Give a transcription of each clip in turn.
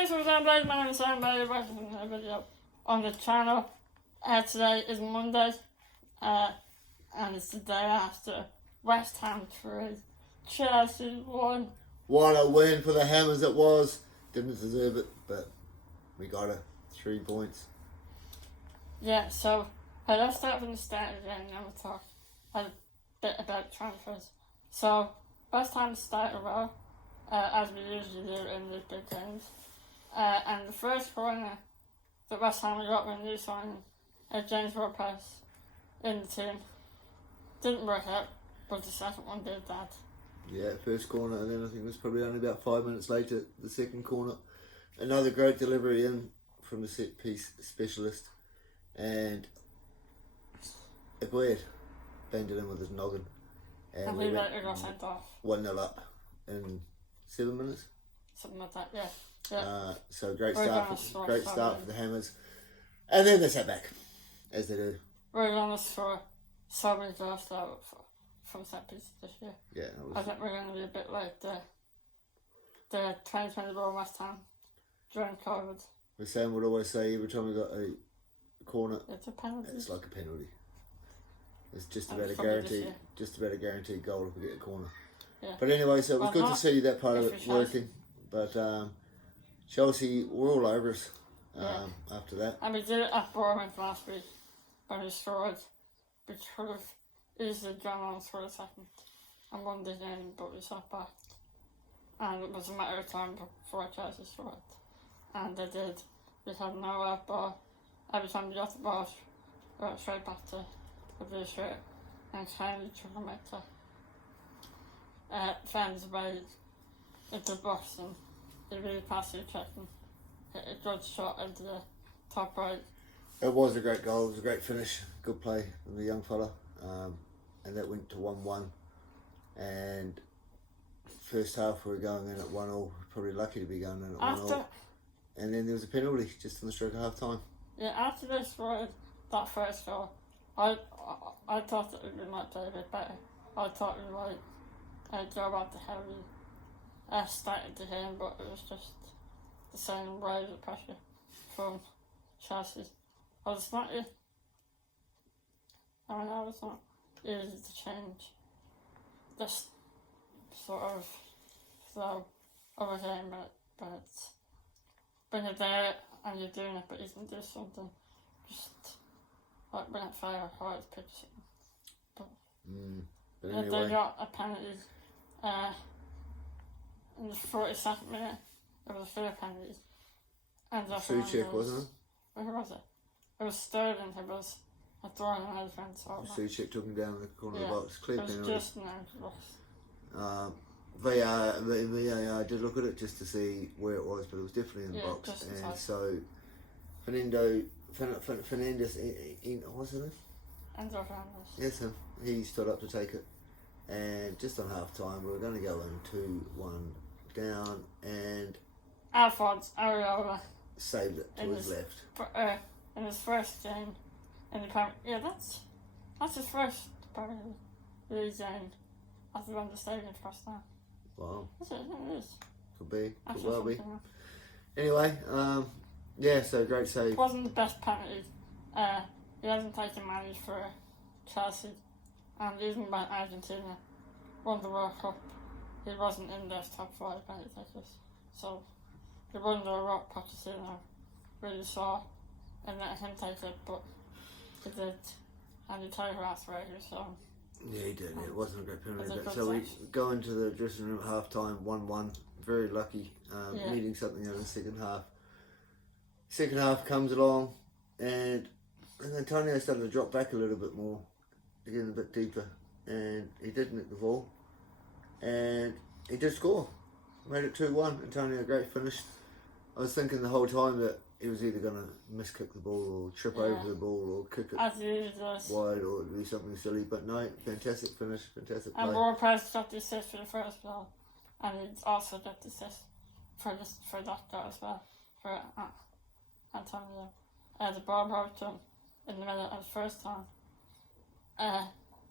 Thanks for downloading. My name is Sam Bailey. Welcome to another video on the channel. Today is Monday, and it's the day after West Ham 3, Chelsea 1. What a win for the Hammers it was. Didn't deserve it, but we got it. 3 points. Yeah, so let's start from the start again and then we'll talk a bit about transfers. So, West Ham started well, as we usually do in these big games. And the first corner that West Ham got when they signed James Ward-Prowse in the team didn't work out, but the second one did that. Yeah, first corner, and then I think it was probably only about 5 minutes later, the second corner. Another great delivery in from the set piece specialist, and Paqueta banged it in with his noggin. And we later got sent off. 1-0 up in 7 minutes. Something like that, yeah. Yeah. So great start for the Hammers, and then they sat back, as they do. We're going to score so many goals from set pieces this year. Yeah, I think we're going to be a bit like the 2020 West Ham during COVID. The Sam would always say every time we got a corner, it's a penalty. It's like a penalty. It's just about a guaranteed goal if we get a corner. Yeah. But anyway, so it was good to see that part of it working. But Chelsea were all over us after that. And we did it at Bournemouth last week when we scored. We could have easily gone on for a second and won the game, but we sat back. And it was a matter of time before Chelsea scored. And they did. We had no out ball. Every time we got the ball, we went straight back to the blue shirt and kindly took them out to find his way into the box, and he really passed it, checking hit a good shot into the top right. It was a great goal, it was a great finish, good play from the young fella, and that went to 1-1. And first half we were going in at 1-0, probably lucky to be going in at 1-0. And then there was a penalty just in the stroke of half time. Yeah, after they scored that first goal, I thought that we might play a bit better. I thought we might go back to how we started the game, but it was just the same rise of pressure from Chelsea. I was not easy to change this sort of flow of a game, but when you're there and you're doing it, but you can do something, just like when it fire hard pitch. But anyway, they got a penalty in the 42nd minute. It was a fair penalty. And Suchek, wasn't it? Who was it? It was Sterling who was throwing on the defence. Suchek took him down in the corner of the box. Clear penalty. It was just an out of the box. VAR did look at it just to see where it was, but it was definitely in the box. And so Fernandez, what's his name? Enzo Fernandez. Yes, him. He stood up to take it, and just on half time we were going to go in 2-1 down, and Alphonse Areola saved it to his left. In his first game in the Premier, that's his first Premier League game after going to the stadium first time. Wow. That's it, it is. Could be. Could well be. Anyway, yeah, so great save. It wasn't the best penalty. He hasn't taken money for Chelsea, and even when Argentina won the World Cup, he wasn't in their top 5 penalty takers. So he won the World Cup really saw and let him take it, but he did, and he took it after it, so. Yeah, he did. It wasn't a great penalty. So we go into the dressing room at half time, 1-1. Very lucky, needing something in the second half. Second half comes along, and Antonio started to drop back a little bit more, getting a bit deeper, and he did nick the ball, and he did score. Made it 2-1. Antonio, great finish. I was thinking the whole time that he was either going to miskick the ball or trip over the ball or kick it wide or do something silly, but no, fantastic finish, fantastic play. And Ward-Prowse got the assist for the first goal, and he also got the assist for that goal as well, for Antonio. The ball brought to him in the middle of the first time.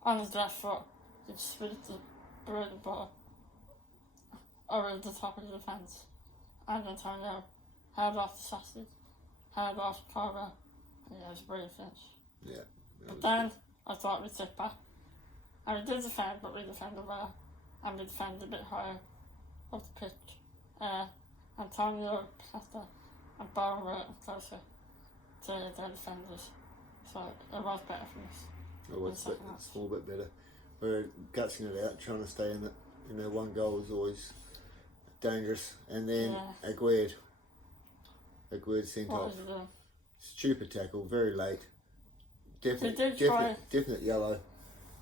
On his left foot, he split the ball over the top of the defence, and Antonio held off the sausage, held off Cobra, and it was a brilliant finish. Yeah. But then I thought we'd sit back. And we did defend, but we defended well. And we defended a bit higher up the pitch. Antonio, Paqueta, and Bowen were closer to their defenders. So it was better for us. It was a small bit better. We were gutsing it out, trying to stay in it. You know, one goal was always dangerous. And then Aguirre sent off. Stupid tackle, very late. Definite yellow.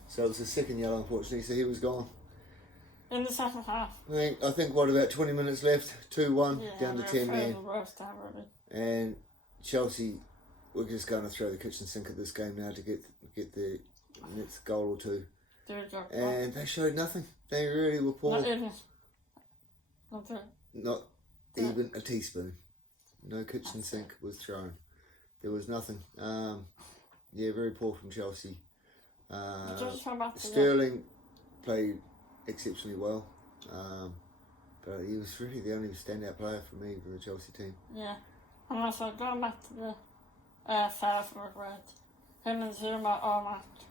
So it was the second yellow, unfortunately, so he was gone. In the second half. I think what, about 20 minutes left? 2-1, down to 10 men. And Chelsea, we're just going to throw the kitchen sink at this game now to get the next goal or two. And they showed nothing. They really were poor. Not even a teaspoon. No kitchen sink was thrown. There was nothing. Very poor from Chelsea. Sterling played exceptionally well, but he was really the only standout player for me for the Chelsea team. Yeah, and also going back to the fair for Red, him and Zuma all match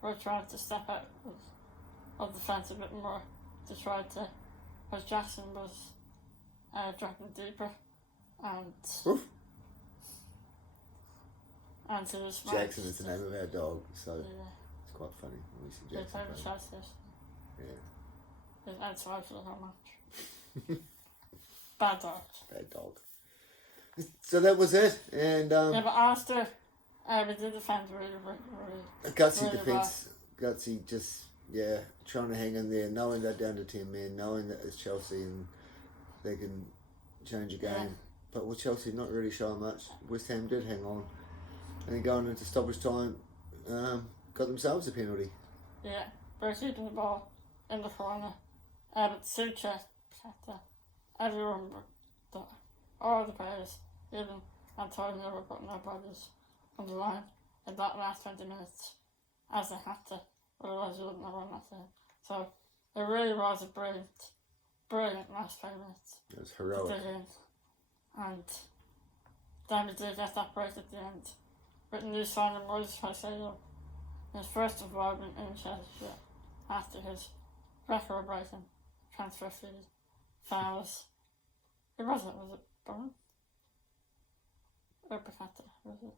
were trying to step out of defence a bit more to try to, because Jackson was dropping deeper and to the Jackson is the name of our dog, so it's quite funny when we see Jackson. His outside for the whole match. Bad dog. So that was it, and but after we did defend really gutsy really defence, gutsy, just trying to hang in there, knowing they're down to 10 men, knowing that it's Chelsea and they can change a game. But with Chelsea not really showing much, West Ham did hang on, and then going into stoppage time, got themselves a penalty. Yeah, we're keeping the ball in the corner. But Suchet, Paqueta, everyone, all the players, even Antonio, were putting their bodies on the line in that last 20 minutes, as they had to, otherwise we wouldn't have won that game. So it really was a brilliant last 5 minutes. It was heroic. And then we did get that break at the end. With new signing Moises Caicedo, his first involvement in Chelsea after his record-breaking transfer fee fouls. Was it Bowen? Or Paqueta? Was it?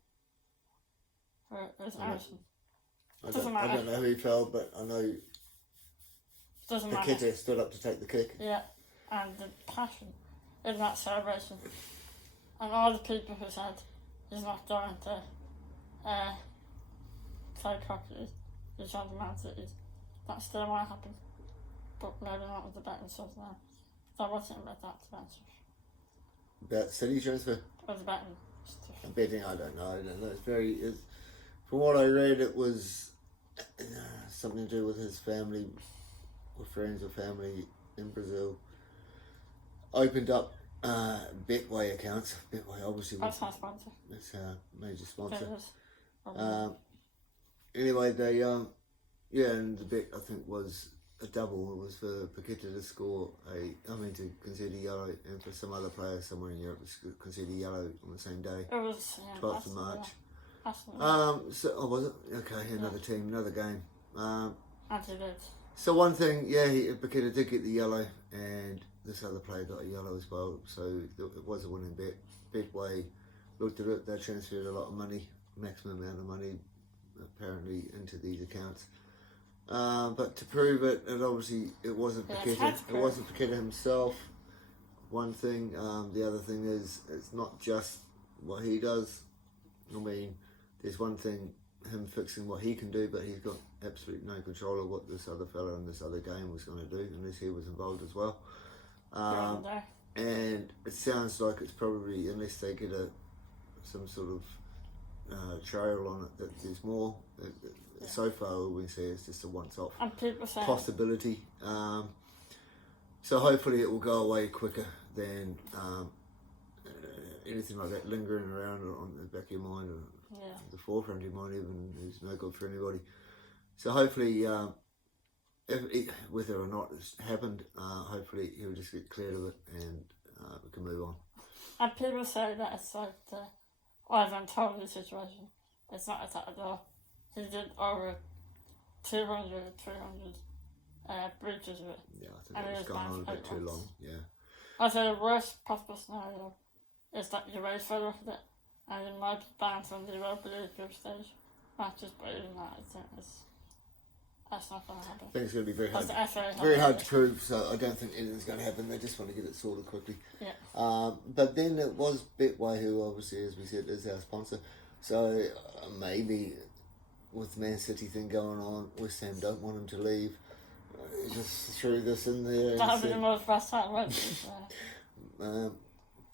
Or it was Alisson? I don't know who he fouled, but I know Paqueta stood up to take the kick. Yeah, and the passion in that celebration. And all the people who said he's not going to play properly, he's on the Man City. That still might happen. But maybe not with the betting stuff now. So I wasn't about that to answer. About City transfer? Or the betting stuff. Betting, I don't know. It's from what I read, it was something to do with his family, or friends or family in Brazil. Opened up Betway accounts. Betway, obviously. That's our sponsor. That's our major sponsor. Anyway, they and the bet, I think, was a double. It was for Paqueta to score to concede a yellow, and for some other player somewhere in Europe to concede a yellow on the same day. It was 12th of March. Was it? Okay, another team, another game. And he did. So one thing, Paqueta did get the yellow, and this other player got a yellow as well. So it was a winning bet. Betway looked at it. They transferred a lot of money, maximum amount of money, apparently, into these accounts. But to prove it, it wasn't Paqueta. It wasn't Paqueta himself. One thing. The other thing is, it's not just what he does. I mean, there's one thing, him fixing what he can do, but he's got absolutely no control of what this other fella in this other game was going to do, unless he was involved as well. And it sounds like it's probably, unless they get some sort of trail on it, that there's more. So far, all we see is just a once-off possibility. So hopefully it will go away quicker than anything like that lingering around on the back of your mind, or the forefront of your mind, even, is no good for anybody. So hopefully, whether or not it's happened, hopefully he'll just get cleared of it and we can move on. And people say that it's like the Ivan Toney situation. It's not that at all. He did over 200, 300 breaches of it. Yeah, I think it was going on a bit too long. Yeah. I say the worst possible scenario is that you race further with it and you might be banned from the Europa League group stage matches, but even that, I think that's not going to happen. I think it's going to be very hard. FA Very hard to prove, so I don't think anything's going to happen. They just want to get it sorted quickly. Yeah. But then it was Betway, who obviously, as we said, is our sponsor. So maybe with the Man City thing going on, West Ham don't want him to leave. Just threw this in there. That would be the most best time, wouldn't it?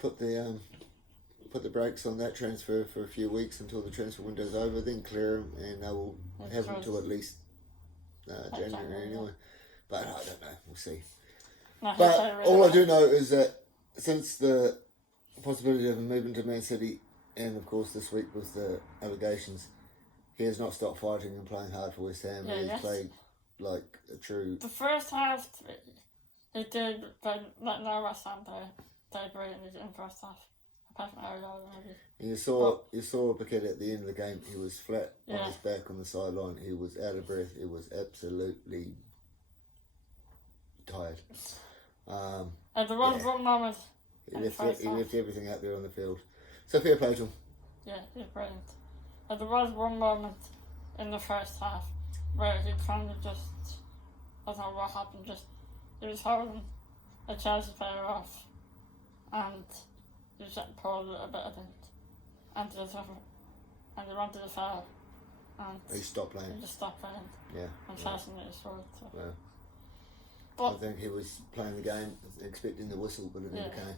Put the brakes on that transfer for a few weeks until the transfer window's over, then clear him, and they will have him till at least January anyway. But I don't know, we'll see. No, but all I do know is that since the possibility of him moving to Man City, and of course this week with the allegations, he has not stopped fighting and playing hard for West Ham. Yeah, He's played like a true... The first half, he did, like no West Ham played brilliant in the first half. Apart from Ariel, maybe. You saw Paqueta at the end of the game. He was flat on his back on the sideline. He was out of breath. He was absolutely tired. And there was one moment. He left everything out there on the field. So fair play to him. Yeah, he's brilliant. And there was one moment in the first half where he kind of just, I don't know what happened, he was holding a Chelsea player off and he just pulled a bit, I think, and he wanted to foul. And he stopped playing. He just stopped playing. Yeah. And Chelsea made a score. So. Yeah. But I think he was playing the game, expecting the whistle, but it never came.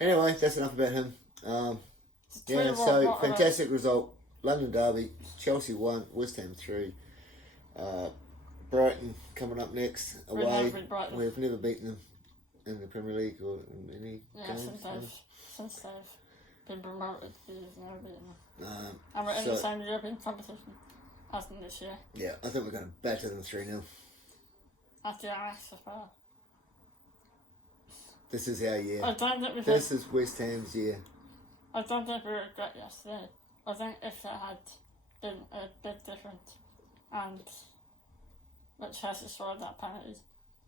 Anyway, that's enough about him. So fantastic result. London Derby, Chelsea 1, West Ham 3. Brighton coming up next away. We've never beaten them in the Premier League or in any games. Since they've been promoted, we've never beaten them. And we're in the same European competition as in this year. Yeah, I think we're going to batter them 3-0. At the Ajax as well. This is our year. I don't think this is West Ham's year. I don't think we regret yesterday. I think if it had been a bit different and that Chelsea scored that penalty,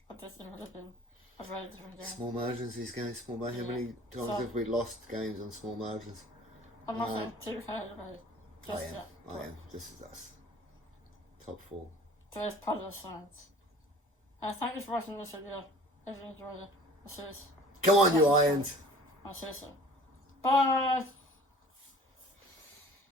I think it would have been a very different game. Small margins, these games, small margins. How many times have we lost games on small margins? I'm not saying too hard about it. I am. This is us. Top 4. There's positive signs. Thank you for watching this video. If you enjoyed it, I'll see you. Come on, you Irons. I'll see you soon. Bye!